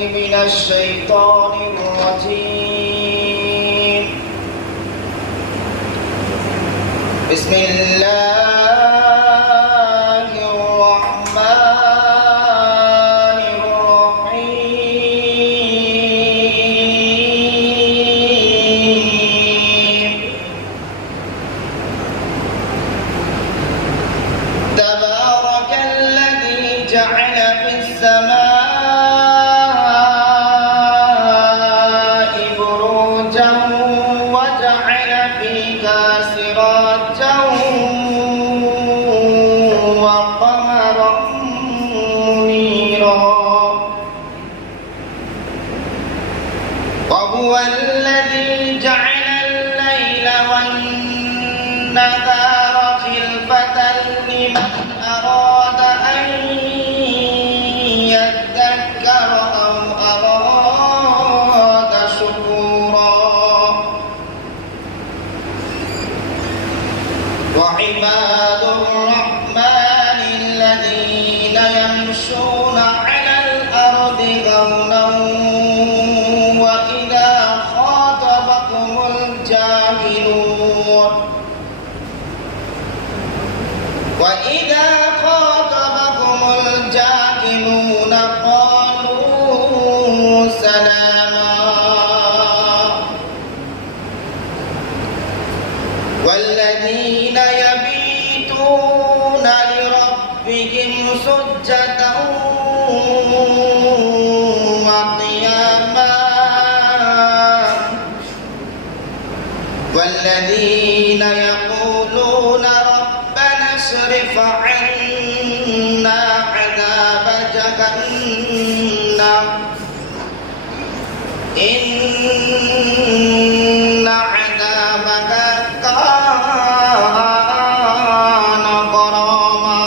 من الشيطان الرجيم. بسم الله الرحمن الرحيم. تبارك الذي جعل في السماء بروجا وجعل فيها سراجا وقمرا منيرا وهو الذي جعل الليل والنهار خلفة لمن أراد أن يذكر أو أراد شكورا. وعباد الرحمن الذين يمشون على الأرض هونا وإذا خاطبهم الجاهلون قالوا سلاما. والذين يبيتون لربهم سجدا وقياما والذين يقولون ربنا اصرف عنا عذاب جهنم إن عذابها كان غراما.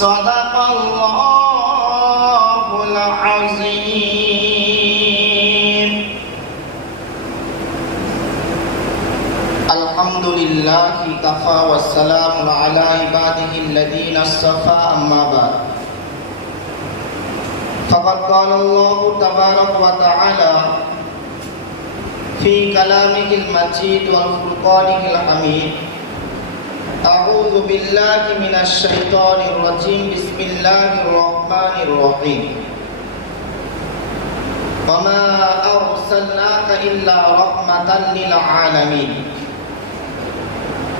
صدق الله العظيم. الحمد لله كفى والسلام على عباده الذين اصطفى أما بعد. فقد قال الله تبارك وتعالى في كلامه المجيد والفرقانه الحميد: أعوذ بالله من الشيطان الرجيم. بسم الله الرحمن الرحيم. وما أرسلناك إلا رحمة للعالمين.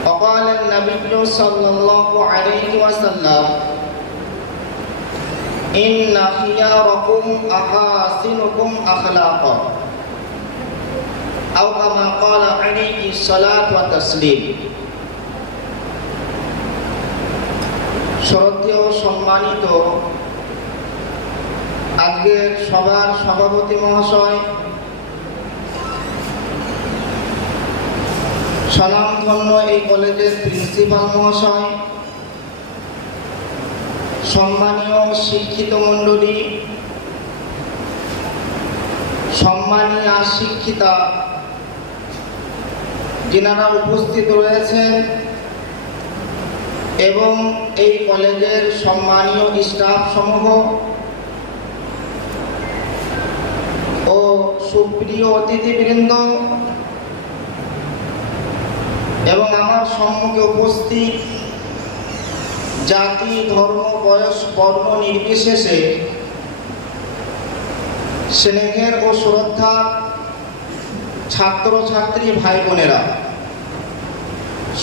وقال النبي صلى الله عليه وسلم: إن خياركم أحاسنكم أخلاقا، أو كما قال عليه الصلاة والتسليم। শ্রদ্ধেয় সম্মানিত আজকের সভার সভাপতি মহাশয়, স্বনামধন্য এই কলেজের প্রিন্সিপাল মহাশয়, সম্মানীয় শিক্ষিত মণ্ডলী, সম্মানীয় শিক্ষিতা যিনারা উপস্থিত রয়েছেন, এবং এই কলেজের সম্মানীয় স্টাফ সমূহ ও সুপ্রিয় অতিথিবৃন্দ এবং আমার সম্মুখে উপস্থিত জাতি, ধর্ম, বয়স, বর্ণ নির্বিশেষে স্নেহের ও শ্রদ্ধার ছাত্রছাত্রী ভাই বোনেরা,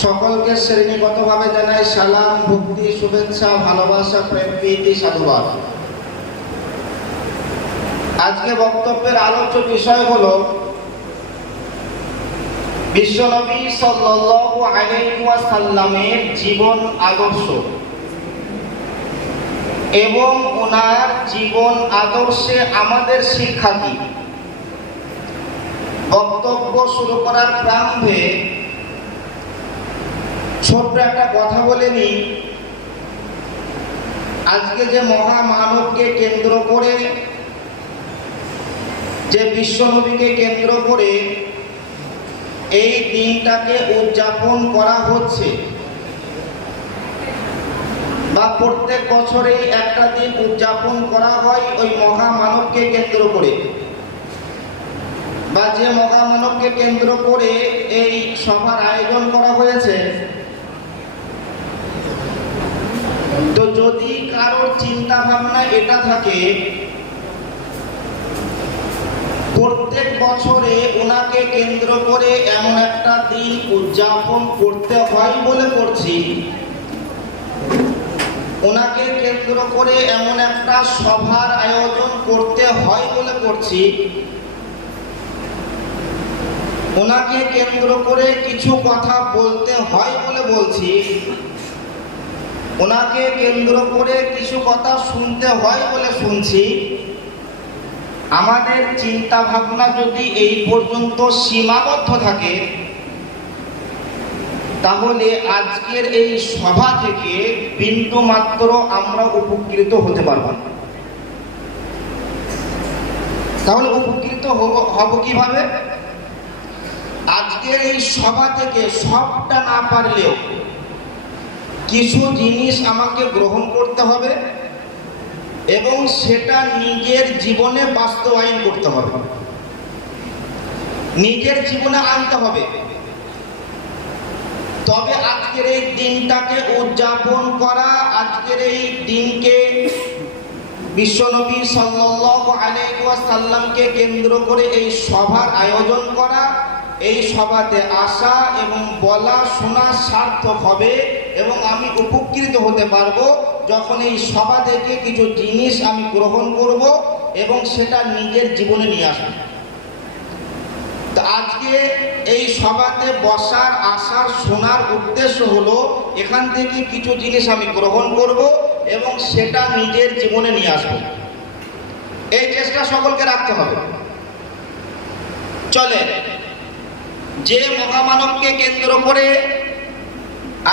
সকলকে শ্রেণীগতভাবে জানাই সালাম, ভক্তি, শুভেচ্ছা, ভালোবাসা, প্রেম, প্রীতি, সাধুবাদ। আজকে বক্তব্যের আলোচ্য বিষয় হলো বিশ্বনবী সাল্লাল্লাহু আলাইহি ওয়াসাল্লামের জীবন আদর্শ এবং ওনার জীবন আদর্শে আমাদের শিক্ষা কি। বক্তব্য শুরু করার প্রারম্ভে ছোট্ট একটা কথা বলে নিই। আজকে যে মহামানবকে কেন্দ্র করে, যে বিশ্বনবীকে কেন্দ্র করে এই দিনটাকে উদযাপন করা হচ্ছে, বা প্রত্যেক বছরেই একটা দিন উদযাপন করা হয় ওই মহামানবকে কেন্দ্র করে, বা যে মহামানবকে কেন্দ্র করে এই সভার আয়োজন করা হয়েছে। তো যদি কারোর চিন্তা ভাবনা এটা থাকে প্রত্যেক বছরে ওনাকে কেন্দ্র করে এমন একটা দিন উদযাপন করতে হয় বলে করছি, ওনাকে কেন্দ্র করে এমন একটা সভার আয়োজন করতে হয় বলে করছি, ওনাকে কেন্দ্র করে কিছু কথা বলতে হয় বলে বলছি, ওনাকে কেন্দ্র করে কিছু কথা শুনতে হয় বলে শুনছি, আমাদের চিন্তা ভাবনা যদি এই পর্যন্ত সীমাবদ্ধ থাকে তাহলে আজকের এই সভা থেকে বিন্দু মাত্র আমরা উপকৃত হতে পারব না। তাহলে উপকৃত হব কিভাবে? আজকের এই সভা থেকে সবটা না পারলেও কিছু জিনিস আমাকে গ্রহণ করতে হবে এবং সেটা নিজের জীবনে বাস্তবায়ন করতে হবে, নিজের জীবনে আনতে হবে। তবে আজকের এই দিনটাকে উদযাপন করা, আজকের এই দিনকে বিশ্বনবী সাল্লাল্লাহু আলাইহি ওয়াসাল্লামকে কেন্দ্র করে এই সভার আয়োজন করা, এই সভাতে আসা এবং বলা শোনা সার্থক হবে এবং আমি উপকৃত হতে পারবো যখন এই সভা থেকে কিছু জিনিস আমি গ্রহণ করব এবং সেটা নিজের জীবনে নিয়ে আসবো। তো আজকে এই সভাতে বসার, আসার, শোনার উদ্দেশ্য হলো এখান থেকে কিছু জিনিস আমি গ্রহণ করব এবং সেটা নিজের জীবনে নিয়ে আসবো। এই চেষ্টা সকলকে রাখতে হবে। চলে, যে মহামানবকে কেন্দ্র করে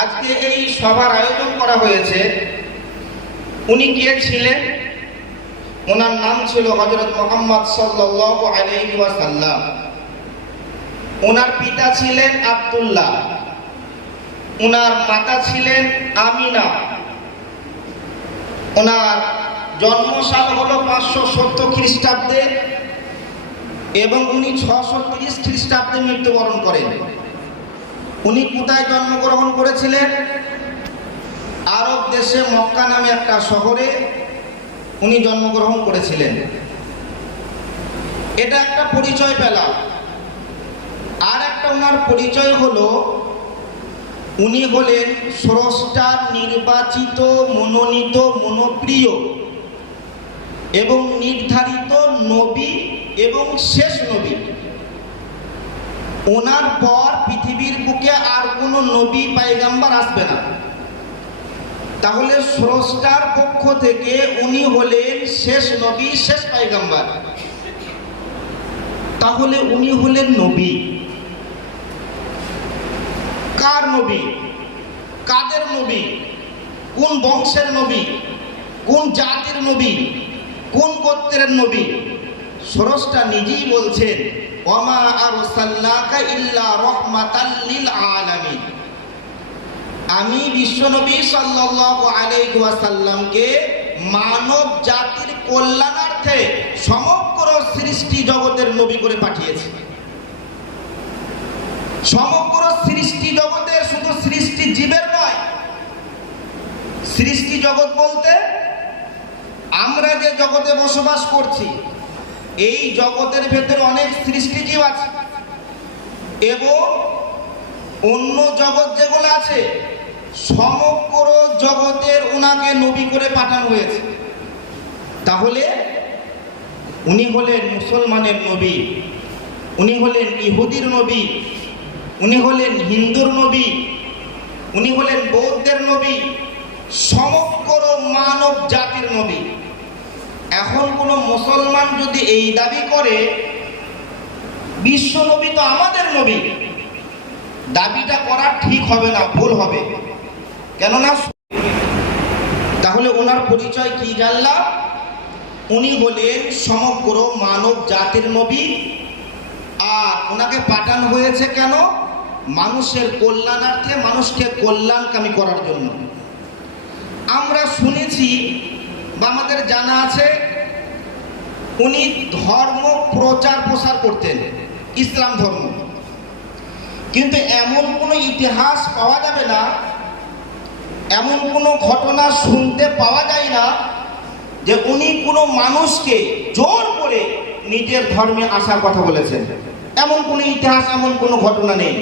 আজকে এই সভার আয়োজন করা হয়েছে উনি কে ছিলেন? ওনার নাম ছিল হযরত মুহাম্মদ সাল্লাল্লাহু আলাইহি ওয়াসাল্লাম। ওনার পিতা ছিলেন আব্দুল্লাহ, ওনার মাতা ছিলেন আমিনা। ওনার জন্মসাল হলো 570 খ্রিস্টাব্দে এবং উনি 630 খ্রিস্টাব্দে মৃত্যুবরণ করেন। উনি কোথায় জন্মগ্রহণ করেছিলেন? আরব দেশে মক্কা নামে একটা শহরে উনি জন্মগ্রহণ করেছিলেন। এটা একটা পরিচয় পেলাম। আর একটা ওনার পরিচয় হলো উনি হলেন স্রষ্টার নির্বাচিত, মনোনীত, মনোপ্রিয় এবং নির্ধারিত নবী এবং শেষ নবী। ওনার পর পৃথিবীর বুকে আর কোনো নবী পয়গম্বর আসবে না। তাহলে স্রষ্টার পক্ষ থেকে উনি হলেন শেষ নবী, শেষ পয়গম্বর। তাহলে উনি হলেন নবী। কার নবী? কাদের নবী? কোন বংশের নবী? কোন জাতির নবী? কোন গোত্রের নবী? স্রষ্টা নিজেই বলছেন, ওমা আরসালনাকা ইল্লা রাহমাতাল লিল আলামিন। আমি বিশ্বনবী সাল্লাল্লাহু আলাইহি ওয়াসাল্লামকে মানব জাতির কল্যাণার্থে সমগ্র সৃষ্টি জগতের নবী করে পাঠিয়েছি। সমগ্র সৃষ্টি জগতের, শুধু সৃষ্টি জীবের নয়। সৃষ্টি জগৎ বলতে আমরা যে জগতে বসবাস করছি, এই জগতের ভেতরে অনেক সৃষ্টিজীব আছে এবং অন্য জগৎ যেগুলো আছে সমগ্র জগতের ওনাকে নবী করে পাঠানো হয়েছে। তাহলে উনি হলেন মুসলমানের নবী, উনি হলেন ইহুদির নবী, উনি হলেন হিন্দুর নবী, উনি হলেন বৌদ্ধের নবী, সমগ্র মানব জাতির নবী। এখন কোন মুসলমান যদি এই দাবি করে বিশ্ব নবী তো আমাদের নবী, দাবিটা করা ঠিক হবে না, ভুল হবে। কেননা তাহলে ওনার পরিচয় কি জানলাম? উনি হলেন সমগ্র মানব জাতির নবী। আর ওনাকে পাঠানো হয়েছে কেন? মানুষের কল্যাণার্থে, মানুষকে কল্যাণকামী করার জন্য। আমরা শুনেছি বা আমাদের জানা আছে উনি ধর্ম প্রচার প্রসার করতেন, ইসলাম ধর্ম। কিন্তু এমন কোনো ইতিহাস পাওয়া যাবে না, এমন কোনো ঘটনা শুনতে পাওয়া যায় না যে উনি কোনো মানুষকে জোর করে নিজের ধর্মে আসার কথা বলেছেন। এমন কোনো ইতিহাস, এমন কোনো ঘটনা নেই।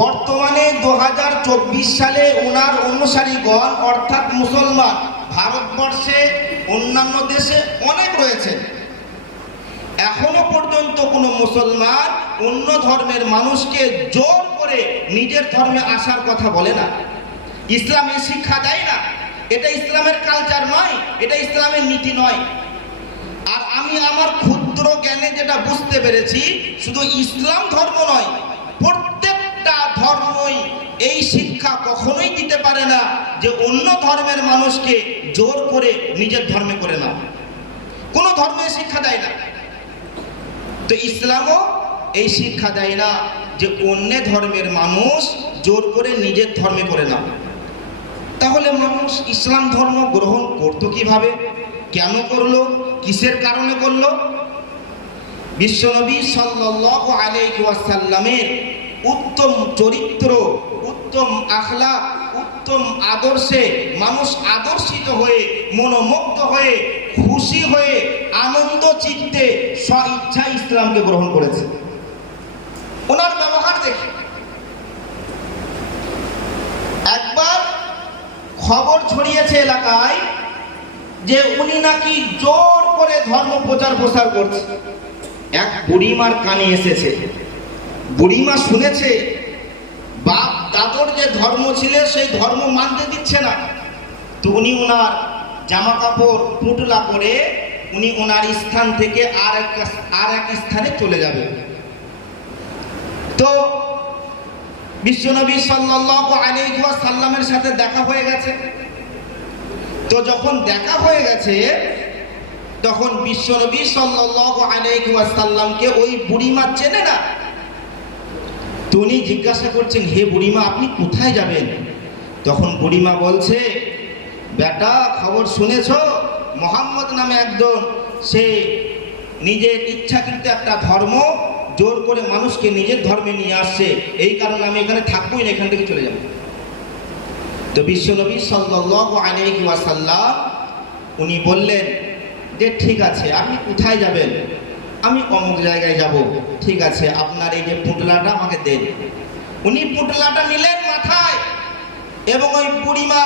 বর্তমানে 2024 সালে ওনার অনুসারীগণ অর্থাৎ মুসলমান ভারতবর্ষে অন্যান্য দেশে অনেক রয়েছেন। এখনো পর্যন্ত কোনো মুসলমান অন্য ধর্মের মানুষকে জোর করে নিজের ধর্মে আসার কথা বলে না। ইসলামের শিক্ষা দেয় না, এটা ইসলামের কালচার নয়, এটা ইসলামের নীতি নয়। আর আমি আমার ক্ষুদ্র জ্ঞানে যেটা বুঝতে পেরেছি, শুধু ইসলাম ধর্ম নয়, প্রত্যেকটা ধর্মই এই শিক্ষা কখনোই দিতে পারে না যে অন্য ধর্মের মানুষকে জোর করে নিজের ধর্মে করে না। কোনো ধর্মের শিক্ষা দেয় না। তো ইসলামও এই শিক্ষা দেয় না যে অন্য ধর্মের মানুষ জোর করে নিজের ধর্মে করে না। তাহলে মানুষ ইসলাম ধর্ম গ্রহণ করতো কিভাবে, কেন করলো, কিসের কারণে করলো? বিশ্বনবী সাল্লাল্লাহু আলাইহি ওয়াসাল্লামের উত্তম চরিত্র, উত্তম আখলাক, উত্তম আদর্শে মানুষ আদর্শিত হয়ে, মনোমুগ্ধ হয়ে, খুশি হয়ে, আনন্দ চিত্তে স্বইচ্ছায় ইসলামকে গ্রহণ করেছে। ওনার ব্যবহার দেখে একবার খবর ছড়িয়েছে এলাকায় যে উনি নাকি জোর করে ধর্ম প্রচার প্রসার করছে। এক বুড়িমার কানে এসেছে। বুড়িমা শুনেছে বাপ দাদর যে ধর্ম ছিল সেই ধর্ম মানতে দিচ্ছে না। তো উনি ওনার জামা কাপড় পুটলা করে উনি ওনার স্থান থেকে আর এক স্থানে চলে যাবে। তো বিশ্বনবী সাল্লাল্লাহু আলাইহি ওয়াসাল্লামের সাথে দেখা হয়ে গেছে। তো যখন দেখা হয়ে গেছে তখন বিশ্বনবী সাল্লাল্লাহু আলাইহি ওয়াসাল্লামকে ওই বুড়িমা চেনে না। তো উনি জিজ্ঞাসা করছেন, হে বুড়িমা, আপনি কোথায় যাবেন? তখন বুড়িমা বলছে, বেটা, খবর শুনেছো? মোহাম্মদ নামে একজন, সে নিজের ইচ্ছাকৃত একটা ধর্ম জোর করে মানুষকে নিজের ধর্মে নিয়ে আসছে, এই কারণে আমি এখানে থাকবোই না, এখান থেকে চলে যাব। তো বিশ্বনবী সাল্লাল্লাহু আলাইহি ওয়াসাল্লাম উনি বললেন যে ঠিক আছে, আপনি কোথায় যাবেন? আমি অমুক জায়গায় যাব। ঠিক আছে, আপনার এই যে পুটলাটা আমাকে দেন। উনি পুটলাটা নিলেন মাথায়, এবং ওই বুড়িমা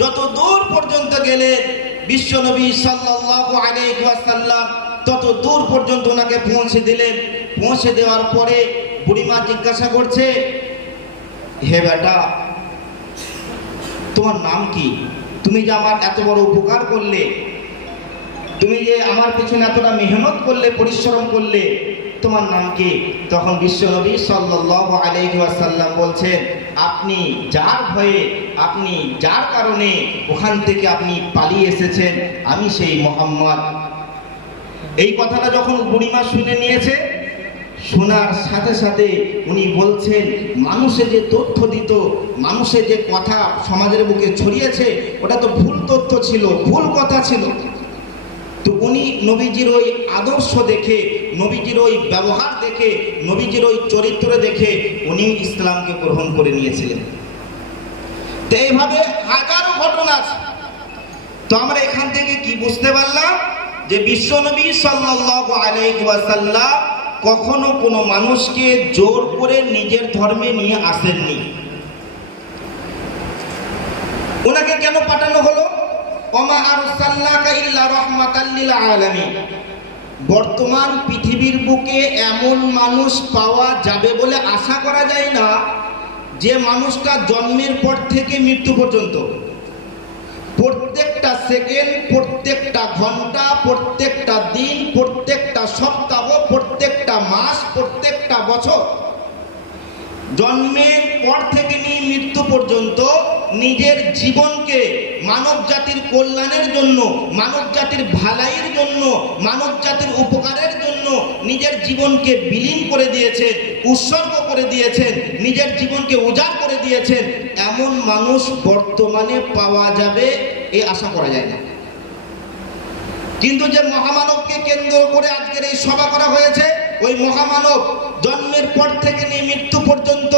যত দূর পর্যন্ত গেলেন বিশ্বনবী সাল্লাল্লাহু আলাইহি ওয়াসাল্লাম তত দূর পর্যন্ত ওনাকে পৌঁছে দিলেন। পৌঁছে দেওয়ার পরে বুড়িমা জিজ্ঞাসা করছে, হে বেটা, তোমার নাম কি? তুমি যে আমার এত বড় উপকার করলে, তুমি যে আমার পিছনে এতটা মেহনত করলে, পরিশ্রম করলে, তোমার নাম কি? তখন বিশ্বনবী সাল্লাল্লাহু আলাইহি ওয়াসাল্লাম বলছেন, আপনি যার ভয়ে, আপনি যার কারণে ওখান থেকে আপনি পালিয়ে এসেছেন, আমি সেই মোহাম্মদ। এই কথাটা যখন বুড়িমা শুনে নিয়েছে, শোনার সাথে সাথে উনি বলছেন, মানুষে যে তথ্য দিত, মানুষের যে কথা সমাজের বুকে ছড়িয়েছে, ওটা তো ভুল তথ্য ছিল, ভুল কথা ছিল। তো উনি নবীজির ওই আদর্শ দেখে, নবীজির ওই ব্যবহার দেখে, নবীজির ওই চরিত্র দেখে উনি ইসলামকে গ্রহণ করে নিয়েছিলেন। তো এইভাবে হাজারো ঘটনা আছে। তো আমরা এখান থেকে কি বুঝতে পারলাম? যে বিশ্বনবী সাল্লাল্লাহু আলাইহি ওয়াসাল্লাম কখনো কোনো মানুষকে জোর করে নিজের ধর্মে নিয়ে আসেননি। ওনাকে কেন পাঠানো হলো? ওমা আরসালনাকা ইল্লা রাহমাতাল লিল আলামিন। বর্তমান পৃথিবীর বুকে এমন মানুষ পাওয়া যাবে বলে আশা করা যায় না যে মানুষটা জন্মের পর থেকে মৃত্যু পর্যন্ত প্রত্যেকটা সেকেন্ড, প্রত্যেকটা ঘন্টা, প্রত্যেকটা দিন, প্রত্যেকটা সপ্তাহ, প্রত্যেকটা মাস, প্রত্যেকটা বছর জন্মের পর থেকে নিয়ে মৃত্যু পর্যন্ত নিজের জীবনকে মানব জাতির কল্যাণের জন্য, মানব জাতির ভালাইয়ের জন্য, মানব জাতির উপকারের জন্য নিজের জীবনকে বিলীন করে দিয়েছেন, উৎসর্গ করে দিয়েছেন, নিজের জীবনকে উজাড় করে দিয়েছেন, এমন মানুষ বর্তমানে পাওয়া যাবে এ আশা করা যায় না। কিন্তু যে মহামানবকে কেন্দ্র করে আজকের এই সভা করা হয়েছে, ওই মহামানব জন্মের পর থেকে নিয়ে মৃত্যু পর্যন্ত,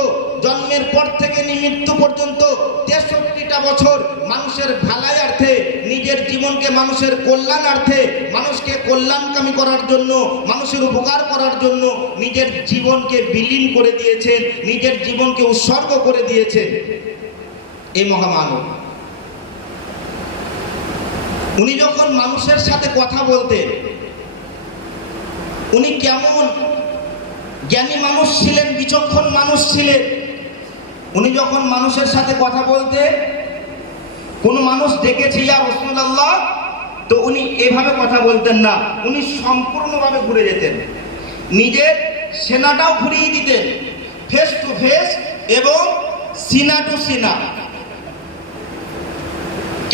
জন্মের পর থেকে নিয়ে মৃত্যু পর্যন্ত 63টা বছর মানুষের ভালায়ার্থে, নিজের জীবনকে মানুষের কল্যাণার্থে, মানুষকে কল্যাণকামী করার জন্য, মানুষের উপকার করার জন্য নিজের জীবনকে বিলীন করে দিয়েছেন, নিজের জীবনকে উৎসর্গ করে দিয়েছেন এই মহামানব। উনি যখন মানুষের সাথে কথা বলতেন, উনি কেমন জ্ঞানী মানুষ ছিলেন, বিচক্ষণ মানুষ ছিলেন। উনি যখন মানুষের সাথে কথা বলতেন, কোন মানুষ ডেকেছে ইয়া রাসূলুল্লাহ, তো উনি এভাবে কথা বলতেন না, উনি সম্পূর্ণভাবে ঘুরে যেতেন, নিজের সেনাটাও ঘুরিয়ে দিতেন, ফেস টু ফেস এবং সিনা টু সিনা।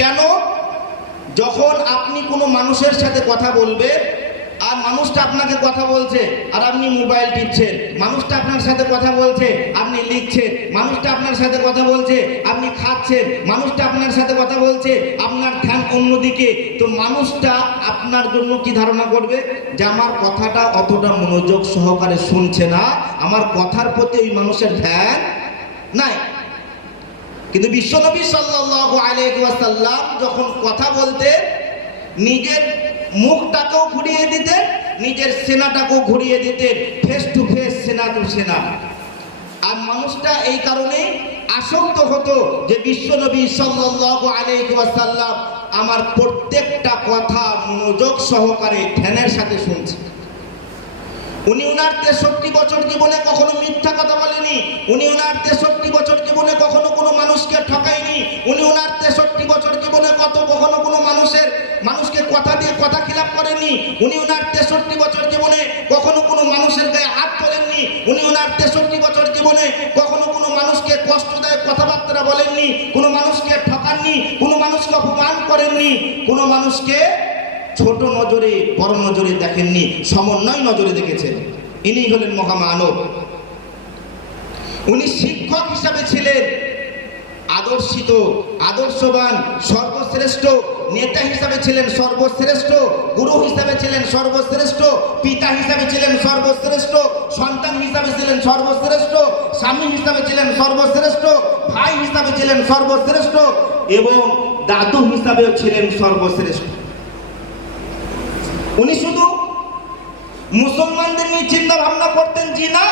কেন? যখন আপনি কোনো মানুষের সাথে কথা বলবেন আর মানুষটা আপনাকে কথা বলছে আর আপনি মোবাইল টিপছেন, মানুষটা আপনার সাথে কথা বলছে আপনি লিখছেন, মানুষটা আপনার সাথে কথা বলছে আপনি খাচ্ছেন, মানুষটা আপনার সাথে কথা বলছে আপনার ধ্যান অন্যদিকে, তো মানুষটা আপনার জন্য কি ধারণা করবে? যে আমার কথাটা অতটা মনোযোগ সহকারে শুনছে না, আমার কথার প্রতি ওই মানুষের ধ্যান নাই। কিন্তু বিশ্বনবী সাল্লাল্লাহু আলাইহি ওয়াসাল্লাম যখন কথা বলতেন, নিজের মুখটাকেও ঘুরিয়ে দিতেন, নিজের সেনাটাকেও ঘুরিয়ে দিতেন, ফেস টু ফেস, সেনা টু সেনা। আর মানুষটা এই কারণে আসক্ত হতো যে বিশ্বনবী সাল্লাল্লাহু আলাইহি ওয়াসাল্লাম আমার প্রত্যেকটা কথা মনোযোগ সহকারে ধ্যানের সাথে শুনছে। উনি ওনার 63 বছর জীবনে কখনো মিথ্যা কথা বলেনি, উনি ওনার 63 বছর জীবনে কখনো কোনো মানুষকে ঠকায়নি, উনি ওনার 63 বছর জীবনে কখনো কোনো মানুষকে কথা দিয়ে কথা খিলাপ করেননি, উনি ওনার 63 বছর জীবনে কখনো কোনো মানুষের গায়ে হাত তোলেননি, উনি ওনার 63 বছর জীবনে কখনো কোনো মানুষকে কষ্টদায়ক কথাবার্তা বলেননি, কোনো মানুষকে ঠকাননি, কোনো মানুষকে অপমান করেননি, কোনো মানুষকে ছোট নজরে বড় নজরে দেখেননি, সমন্বয় নজরে দেখেছেন। ইনি হলেন মহামানব। উনি শিক্ষক হিসাবে ছিলেন আদর্শিত, আদর্শবান, সর্বশ্রেষ্ঠ, নেতা হিসাবে ছিলেন সর্বশ্রেষ্ঠ, গুরু হিসাবে ছিলেন সর্বশ্রেষ্ঠ, পিতা হিসাবে ছিলেন সর্বশ্রেষ্ঠ, সন্তান হিসাবে ছিলেন সর্বশ্রেষ্ঠ, স্বামী হিসাবে ছিলেন সর্বশ্রেষ্ঠ, ভাই হিসাবে ছিলেন সর্বশ্রেষ্ঠ এবং দাদু হিসাবেও ছিলেন সর্বশ্রেষ্ঠ। উনি শুধু মুসলমানদের নিয়ে চিন্তা ভাবনা করতেন, জি না,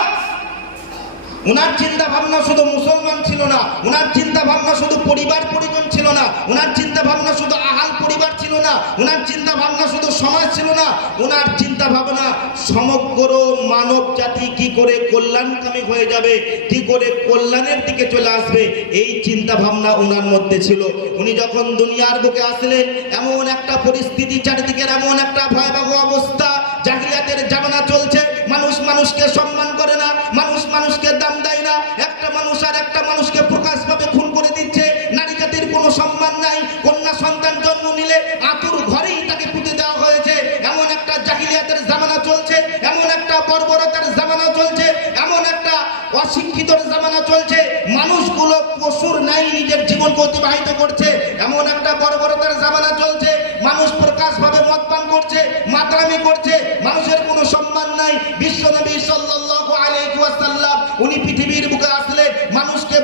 উনার চিন্তা ভাবনা শুধু মুসলমান ছিল না, উনার চিন্তা ভাবনা শুধু পরিবার পরিজন ছিল না, উনার চিন্তা ভাবনা শুধু আহাল পরিবার ছিল না, উনার চিন্তা ভাবনা শুধু সমাজ ছিল না, উনার চিন্তা ভাবনা সমগ্র মানব জাতি কি করে কল্যাণকামী হয়ে যাবে, কি করে কল্যাণের দিকে চলে আসবে, এই চিন্তা ভাবনা উনার মধ্যে ছিল। উনি যখন দুনিয়ার বুকে আসলেন, এমন একটা পরিস্থিতি, চারিদিকের এমন একটা ভয়াবহ অবস্থা, জাহিলিয়াতের জামানা চলছে, মানুষ মানুষকে সম্মান করে না, মানুষ মানুষকে দাম দেয় না, একটা মানুষ আর একটা মানুষকে প্রকাশভাবে খুন করে দিচ্ছে, নারী জাতির কোনো সম্মান নাই, কন্যা সন্তান জন্ম নিলে আতুর ঘরেই তাকে পুঁতে দেওয়া হয়েছে, এমন একটা জাহিলিয়াতের জামানা চলছে, এমন একটা বর্বরতার জামানা চলছে, এমন একটা অশিক্ষিতর জামানা চলছে, মানুষগুলো পশুর নাই নিজের জীবনকে অতিবাহিত করছে, এমন একটা বর্বরতার জামানা চলছে, মানুষ প্রকাশভাবে মদ পান করছে, মাতলামি করছে, মানুষের কোনো সম্মান নাই। বিশ্বনবী সাল্লাল্লাহু আলাইহি ওয়াসাল্লাম উনি পৃথিবীর বুকে আসলেন, মানুষকে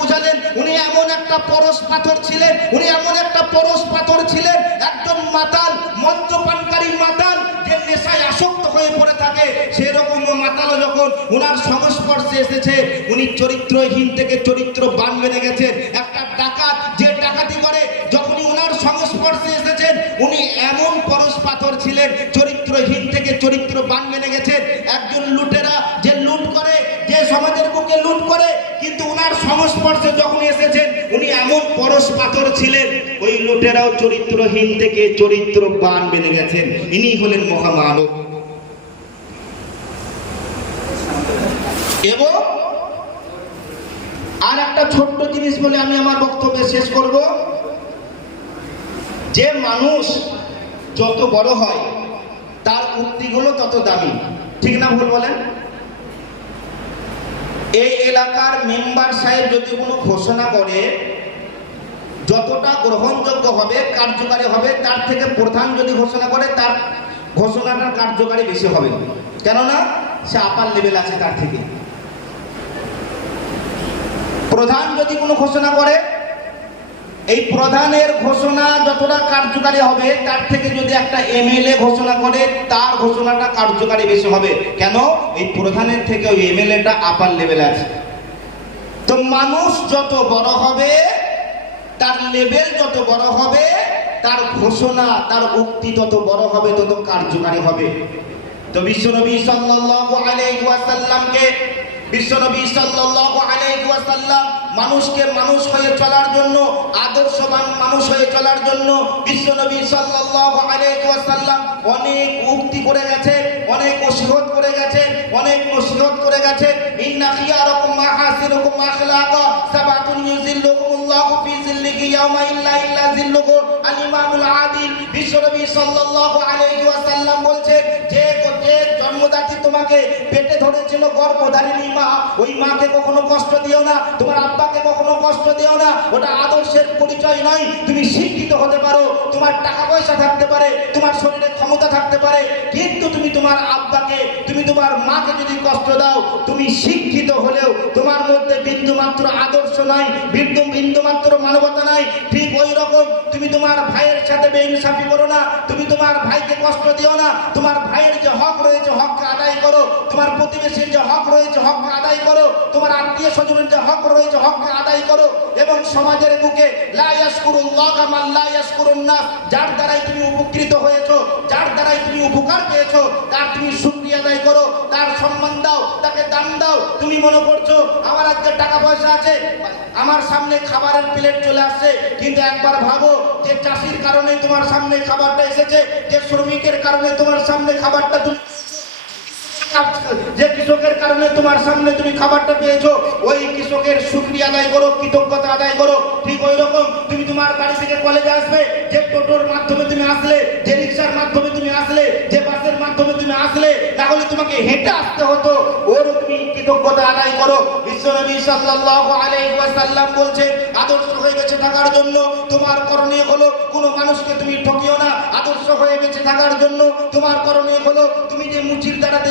বুঝালেন, উনি এমন একটা পরশ পাথর ছিলেন, উনি এমন একটা পরশ পাথর ছিলেন, একজন মাতাল, মদ্যপানকারী মাতাল, যে নেশায় আসক্ত হয়ে পড়ে থাকে, সেরকম মাতাল যখন উনার সংস্পর্শে এসেছে, উনি চরিত্রহীন থেকে চরিত্রবান বেড়ে গেছেন। একটা ডাকাত যে ডাকাতি করে, যখনই উনার সংস্পর্শে এসেছেন, উনি এমন পরশ পাথর ছিলেন, চরিত্রহীন থেকে চরিত্রবান বেড়ে গেছেন। একজন লুটেরা যে লুট করে, যে সমাজের বুকে লুট করে, কিন্তু উনার সংস্পর্শে যখন এসেছেন, উনি এমন পরশ পাথর ছিলেন, ওই লুটেরাও চরিত্রহীন থেকে চরিত্রবান বেড়ে গেছেন। ইনি হলেন মহামানব। এবং আর একটা ছোট্ট জিনিস বলে আমি আমার বক্তব্য শেষ করব, যে মানুষ যত বড় হয় তার উক্তিগুলো তত দামি, ঠিক না ভুল বলেন? এই এলাকার মেম্বার সাহেব যদি কোনো ঘোষণা করে যতটা গ্রহণযোগ্য হবে, কার্যকারী হবে, তার থেকে প্রধান যদি ঘোষণা করে তার ঘোষণাটার কার্যকারী বেশি হবে, কেননা সে আপার লেভেল আছে তার থেকে। প্রধান যদি কোনো ঘোষণা করে, এই প্রধানের ঘোষণা যতটা কার্যকারী হবে তার থেকে যদি একটা এমএলএ ঘোষণা করে তার ঘোষণাটা কার্যকারী বেশি হবে, কেন? এই প্রধানের থেকে ওই এমএলএটা আপার লেভেলে আছে। তো মানুষ যত বড় হবে, তার লেভেল যত বড় হবে, তার ঘোষণা, তার উক্তি তত বড় হবে, তত কার্যকারী হবে। তো বিশ্বনবী সাল্লাল্লাহু আলাইহি ওয়াসাল্লামকে, বিশ্বনবী সাল্লাল্লাহু আলাইহি ওয়াসাল্লাম মানুষকে মানুষ হয়ে চলার জন্য, আদর্শবান মানুষ হয়ে চলার জন্য বিশ্বনবী সাল্লাল্লাহু আলাইহি ওয়াসাল্লাম অনেক উক্তি করে গেছে, অনেক নসিহত করে গেছে, অনেক নসিহত করে গেছে। ইন্না খিয়ারাকুম মাহাসিনুকুম আখলাকা সাবাতুন ইউজিল্লুকুমুল্লাহু ফি জিল্লিহি ইয়াওমা ইল্লা ইল্লা জিল্লুহু আল ইমামুল আদিল। বিশ্বনবী সাল্লাল্লাহু আলাইহি ওয়াসাল্লাম বলছে, যে জন্মদাত্রী তোমাকে পেটে ধরেছিল গর্ভধারিণী মা, ওই মাকে কখনো কষ্ট দিও না, তোমার আব্বাকে কখনো কষ্ট দিও না। ওটা আদর্শের পরিচয় নয়। তুমি শিক্ষিত হতে পারো, তোমার টাকা পয়সা থাকতে পারে, তোমার শরীরে ক্ষমতা থাকতে পারে, কিন্তু তুমি তোমার আব্বাকে, তুমি তোমার মাকে যদি কষ্ট দাও, তুমি শিক্ষিত হলেও তোমার মধ্যে বিন্দু মাত্র আদর্শ নাই, বিন্দু মাত্র মানবতা নাই। ঠিক ওই রকম তুমি তোমার ভাইয়ের সাথে বেইনসাফি করো না, তুমি তোমার ভাইকে কষ্ট দিও না। তোমার ভাইয়ের যে হক রয়েছে হককে আদায় করো, তোমার প্রতিবেশীর যে হক রয়েছে হককে আদায় করো, তোমার আত্মীয় স্বজনের যে হক রয়েছে হককে আদায় করো। এবং সমাজের বুকে লা ইয়াশকুরুল্লাহ মান লা ইয়াশকুরুন নাস, যার দ্বারাই তুমি উপকৃত হয়েছো, যার দ্বারাই তুমি উপকার পেয়েছো, তার তুমি শুকরিয়া আদায় করো, তার সম্মান দাও, তাকে দাম দাও। তুমি মনে করছো আমার আজকে টাকা পয়সা আছে, আমার সামনে খাবারের প্লেট চলে আসছে, কিন্তু একবার ভাবো যে চাষির কারণে তোমার সামনে খাবারটা এসেছে, যে শ্রমিকের কারণে তোমার সামনে খাবারটা, যে কৃষকের কারণে তোমার সামনে তুমি খাবারটা পেয়েছো, ওই কৃষকের শুকরিয়া আদায় করো, কৃতজ্ঞতা আদায় করো। ঠিক ওই রকম তুমি তোমার বাড়ি থেকে কলেজে আসবে, যে টোটোর মাধ্যমে তুমি আসলে, যে রিক্সার মাধ্যমে তুমি আসলে, যে বাসের মাধ্যমে তুমি আসলে, তাহলে তোমাকে হেঁটে আসতে হতো, ওর তুমি কৃতজ্ঞতা আদায় করো। বিশ্বনবী সাল্লাল্লাহু আলাইহি ওয়াসাল্লাম বলছে, আদর্শ হয়ে বেঁচে থাকার জন্য তোমার করণীয় হলো কোনো মানুষকে তুমি ঠকিও না। আদর্শ হয়ে বেঁচে থাকার জন্য তোমার করণীয় হলো, তুমি যে মুচির দ্বারাতে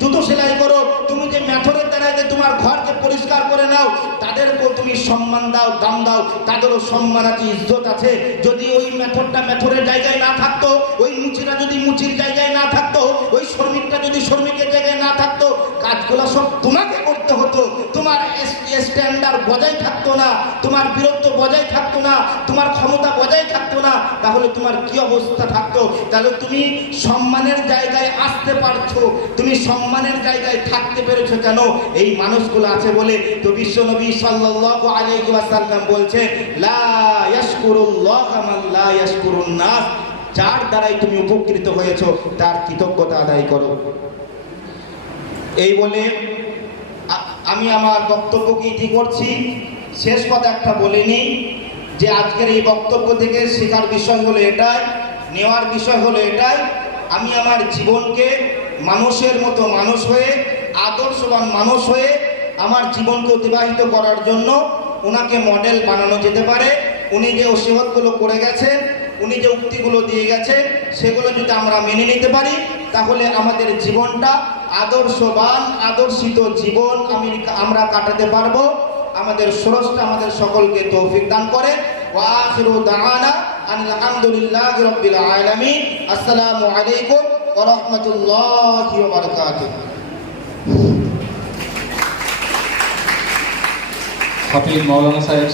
জুতো সেলাই করো, তুমি যে মেথরের দ্বারাতে তোমার ঘরকে পরিষ্কার করে নাও, তাদেরকেও তুমি সম্মান দাও, দাম দাও, তাদেরও সম্মান আছে, ইজ্জত আছে। যদি ওই মেথরটা মেথরের জায়গায় না থাকতো, ওই মুচিরা যদি মুচির জায়গায় না থাকতো, ওই শ্রমিকটা যদি শ্রমিকের জায়গায় না থাকতো, কাজগুলো সব তোমাকে করতে হতো। তোমার স্ট্যান্ডার্ড বজায় থাকতো না, তোমার বীরত্ব বজায় থাকতো না, তোমার ক্ষমতা বজায় থাকতো না, তাহলে তোমার কি অবস্থা থাকতো? তাহলে তুমি সম্মানের জায়গায় আসতে পারছো, তুমি সম্মানের জায়গায় থাকতে পেরেছো কেন? এই মানুষগুলো আছে বলে। তো বিশ্বনবী সাল্লাল্লাহু আলাইহি ওয়াসাল্লাম বলছে, লা ইয়াশকুরুল্লাহ মান লা ইয়াশকুরুন নাস, যার দ্বারাই তুমি উপকৃত হয়েছো তার কৃতজ্ঞতা আদায় করো। এই বলে আমি আমার বক্তব্যকে ইতি করছি। শেষ কথা একটা বলে নিই, যে আজকের এই বক্তব্য থেকে শেখার বিষয় হলো এটাই, নেওয়ার বিষয় হলো এটাই, আমি আমার জীবনকে মানুষের মতো মানুষ হয়ে, আদর্শবান মানুষ হয়ে আমার জীবনকে অতিবাহিত করার জন্য ওনাকে মডেল বানানো যেতে পারে। উনি যে ওসিয়তগুলো করে গেছেন, উনি যে উক্তিগুলো দিয়ে গেছে, সেগুলো যদি আমরা মেনে নিতে পারি, তাহলে আমাদের জীবনটা আদর্শবান, আদর্শিত জীবন আমরা কাটাতে পারবো। আমাদের স্রষ্টা আমাদের সকলকে তৌফিক দান করে। ওয়া আখিরু দাওয়ানা আলহামদুলিল্লাহি রাব্বিল আলামিন। আসসালামু আলাইকুম ওয়া রাহমাতুল্লাহি ওয়া বারাকাতুহু। হাফিজ মাওলানা সাহেব